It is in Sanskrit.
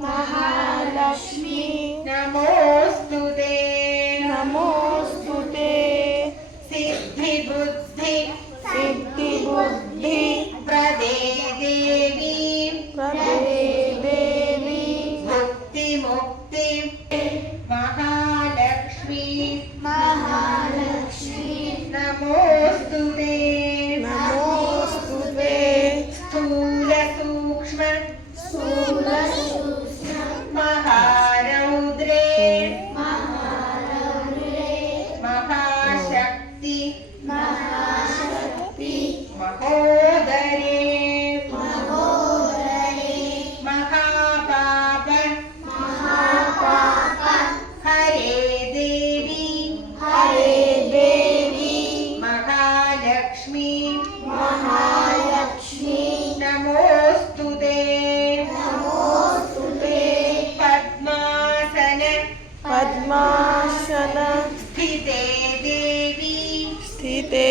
महालक्ष्मी नमोस्तुते नमोस्तुते सिद्धिबुद्धि सिद्धिबुद्धि प्रदे देवी प्रदे देवी मुक्ति महालक्ष्मी महालक्ष्मी नमोस्तुते नमोस्तुते स्थूल सूक्ष्म स्थूलसूक्ष्म महारौद्रे महारौद्रे महाशक्ति महाशक्ति महोदरे महोदरे महापाप महापाप हरे देवी हरे देवी महालक्ष्मी महालक्ष्मी नमोस्तुते नमोस्तुते पद्मासन पद्मासन स्थिते देवी स्थिते